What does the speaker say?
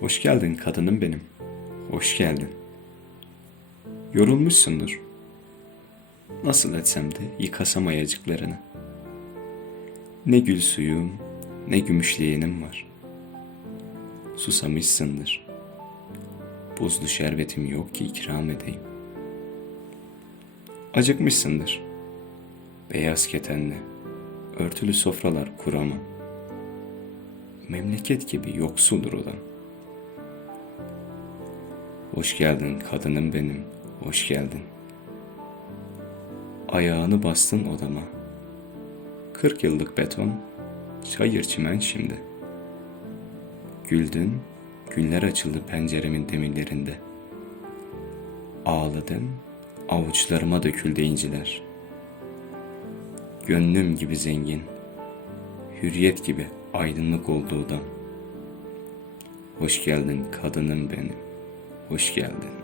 Hoş geldin kadınım benim. Hoş geldin. Yorulmuşsundur. Nasıl etsem de yıkasam ayacıklarını. Ne gül suyum, ne gümüş leğenim var. Susamışsındır. Buzlu şerbetim yok ki ikram edeyim. Acıkmışsındır. Beyaz ketenle, örtülü sofralar kuramam. Memleket gibi yoksuldur odam. Hoş geldin kadınım benim, hoş geldin. Ayağını bastın odama. Kırk yıllık beton, çayır çimen şimdi. Güldün, güller açıldı penceremin demirlerinde. Ağladın, avuçlarıma döküldü inciler. Gönlüm gibi zengin, hürriyet gibi aydınlık oldu odam. Hoş geldin kadınım benim, hoş geldin.